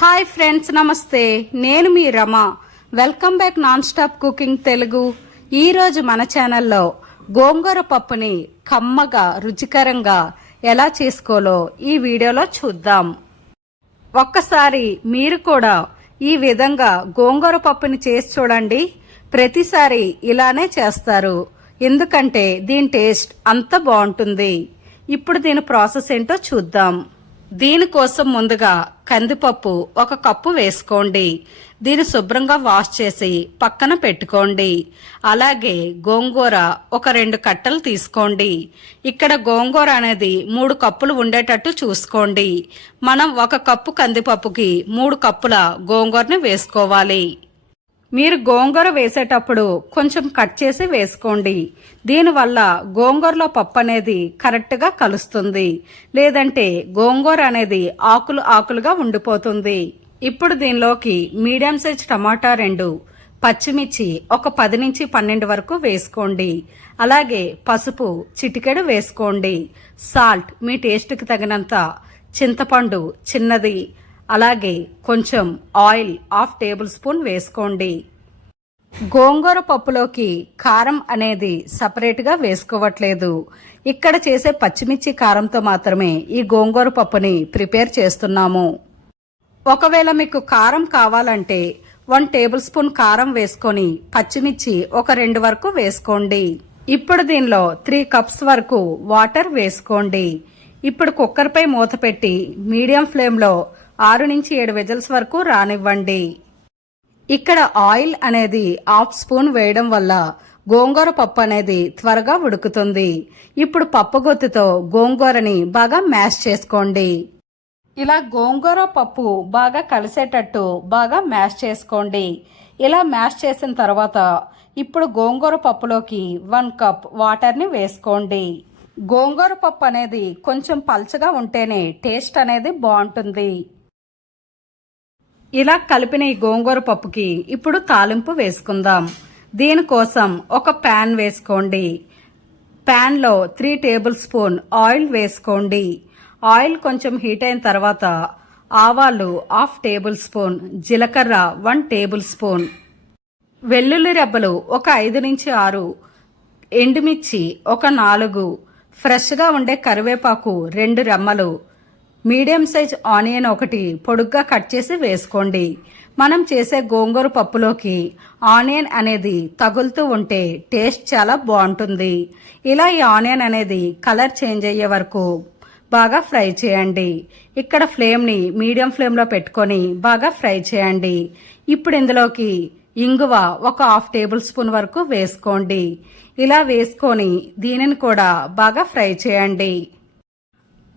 Hi friends, నమస్తే. నేను మీ Rama. Welcome back non stop cooking Telugu. ఈరోజు మన ఛానల్లో గోంగూర పప్పుని కమ్మగా రుచికరంగా ఎలా చేసుకోలో ఈ వీడియోలో చూద్దాం. ఒక్కసారి మీరు కూడా ఈ విధంగా గోంగూర పప్పుని చేసి చూడండి. ప్రతిసారి ఇలానే చేస్తారు, ఎందుకంటే దీని టేస్ట్ అంత బాగుంటుంది. ఇప్పుడు దీని ప్రాసెస్ ఏంటో చూద్దాం. దీనికోసం ముందుగా కందిపప్పు 1 కప్పు వేసుకోండి. దీన్ని శుభ్రంగా వాష్ చేసి పక్కన పెట్టుకోండి. అలాగే గోంగూర 2 కట్టలు తీసుకోండి. ఇక్కడ గోంగూర అనేది 3 కప్పులు ఉండేటట్టు చూసుకోండి. మనం 1 కప్పు కందిపప్పుకి 3 కప్పుల గోంగూరని వేసుకోవాలి. మీరు గోంగూర వేసేటప్పుడు కొంచెం కట్ చేసి వేసుకోండి. దీనివల్ల గోంగూరలో పప్పు అనేది కరెక్ట్గా కలుస్తుంది. లేదంటే గోంగూర అనేది ఆకులుగా ఉండిపోతుంది. ఇప్పుడు దీనిలోకి మీడియం సైజ్ టమాటా 2, పచ్చిమిర్చి 10 నుంచి 12 వరకు వేసుకోండి. అలాగే పసుపు చిటికెడు వేసుకోండి. సాల్ట్ మీ టేస్ట్కి తగినంత, చింతపండు చిన్నది, అలాగే కొంచెం ఆయిల్ 1/2 టేబుల్ స్పూన్ వేసుకోండి. గోంగూర పప్పులోకి కారం అనేది సపరేట్గా వేసుకోవట్లేదు. ఇక్కడ చేసే పచ్చిమిర్చి కారంతో మాత్రమే ఈ గోంగూర పప్పుని ప్రిపేర్ చేస్తున్నాము. ఒకవేళ మీకు కారం కావాలంటే 1 టేబుల్ స్పూన్ కారం వేసుకొని పచ్చిమిర్చి 2 వరకు వేసుకోండి. ఇప్పుడు దీనిలో 3 కప్స్ వరకు వాటర్ వేసుకోండి. ఇప్పుడు కుక్కర్పై మూత పెట్టి మీడియం ఫ్లేమ్లో 6 నుంచి 7 విజిల్స్ వరకు రానివ్వండి. ఇక్కడ ఆయిల్ అనేది 1/2 స్పూన్ వేయడం వల్ల గోంగూర పప్పు అనేది త్వరగా ఉడుకుతుంది. ఇప్పుడు పప్పు గుత్తితో గోంగూరని బాగా మ్యాష్ చేసుకోండి. ఇలా గోంగూర పప్పు బాగా కలిసేటట్టు బాగా మ్యాష్ చేసుకోండి. ఇలా మ్యాష్ చేసిన తర్వాత ఇప్పుడు గోంగూర పప్పులోకి 1 కప్ వాటర్ని వేసుకోండి. గోంగూర పప్పు అనేది కొంచెం పల్చగా ఉంటేనే టేస్ట్ అనేది బాగుంటుంది. ఇలా కలిపిన ఈ గోంగూర పప్పుకి ఇప్పుడు తాలింపు వేసుకుందాం. దీనికోసం ఒక ప్యాన్ వేసుకోండి. ప్యాన్లో 3 టేబుల్ స్పూన్ ఆయిల్ వేసుకోండి. ఆయిల్ కొంచెం హీట్ అయిన తర్వాత ఆవాలు 1/2 టేబుల్ స్పూన్, జీలకర్ర 1 టేబుల్ స్పూన్, వెల్లుల్లి రెబ్బలు 5 నుంచి 6, ఎండుమిర్చి 4, ఫ్రెష్గా ఉండే కరివేపాకు 2 రెమ్మలు, మీడియం సైజ్ ఆనియన్ 1 పొడుగ్గా కట్ చేసి వేసుకోండి. మనం చేసే గోంగూర పప్పులోకి ఆనియన్ అనేది తగులుతూ ఉంటే టేస్ట్ చాలా బాగుంటుంది. ఇలా ఈ ఆనియన్ అనేది కలర్ చేంజ్ అయ్యే వరకు బాగా ఫ్రై చేయండి. ఇక్కడ ఫ్లేమ్ని మీడియం ఫ్లేమ్లో పెట్టుకొని బాగా ఫ్రై చేయండి. ఇప్పుడు ఇందులోకి ఇంగువ 1/2 టేబుల్ స్పూన్ వరకు వేసుకోండి. ఇలా వేసుకొని దీనిని కూడా బాగా ఫ్రై చేయండి.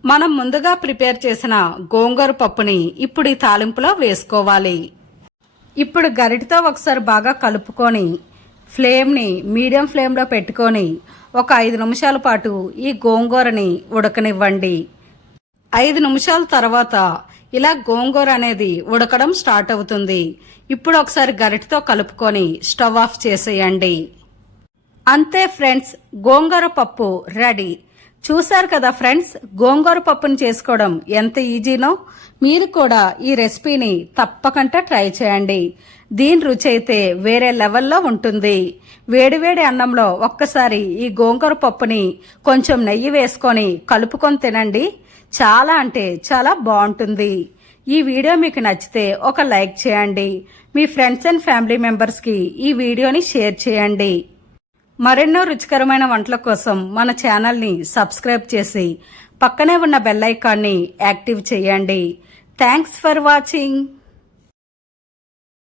మనం ముందుగా ప్రిపేర్ చేసిన గోంగూర పప్పుని ఇప్పుడు ఈ తాలింపులో వేసుకోవాలి. ఇప్పుడు గరిటతో ఒకసారి బాగా కలుపుకొని ఫ్లేమ్ని మీడియం ఫ్లేమ్లో పెట్టుకొని 5 నిమిషాల పాటు ఈ గోంగూరని ఉడకనివ్వండి. 5 నిమిషాల తర్వాత ఇలా గోంగూర అనేది ఉడకడం స్టార్ట్ అవుతుంది. ఇప్పుడు ఒకసారి గరిటతో కలుపుకొని స్టవ్ ఆఫ్ చేసేయండి. అంతే ఫ్రెండ్స్, గోంగూర పప్పు రెడీ. చూశారు కదా ఫ్రెండ్స్, గోంగూర పప్పుని చేసుకోవడం ఎంత ఈజీనో. మీరు కూడా ఈ రెసిపీని తప్పకుండా ట్రై చేయండి. దీని రుచి అయితే వేరే లెవెల్లో ఉంటుంది. వేడివేడి అన్నంలో ఒక్కసారి ఈ గోంగూర పప్పుని కొంచెం నెయ్యి వేసుకొని కలుపుకొని తినండి. చాలా అంటే చాలా బాగుంటుంది. ఈ వీడియో మీకు నచ్చితే ఒక లైక్ చేయండి. మీ ఫ్రెండ్స్ అండ్ ఫ్యామిలీ మెంబర్స్కి ఈ వీడియోని షేర్ చేయండి. మరెన్నో రుచికరమైన వంటల కోసం మన ఛానల్ని సబ్స్క్రైబ్ చేసి పక్కనే ఉన్న బెల్ ఐకాన్ని యాక్టివ్ చేయండి. Thanks for watching.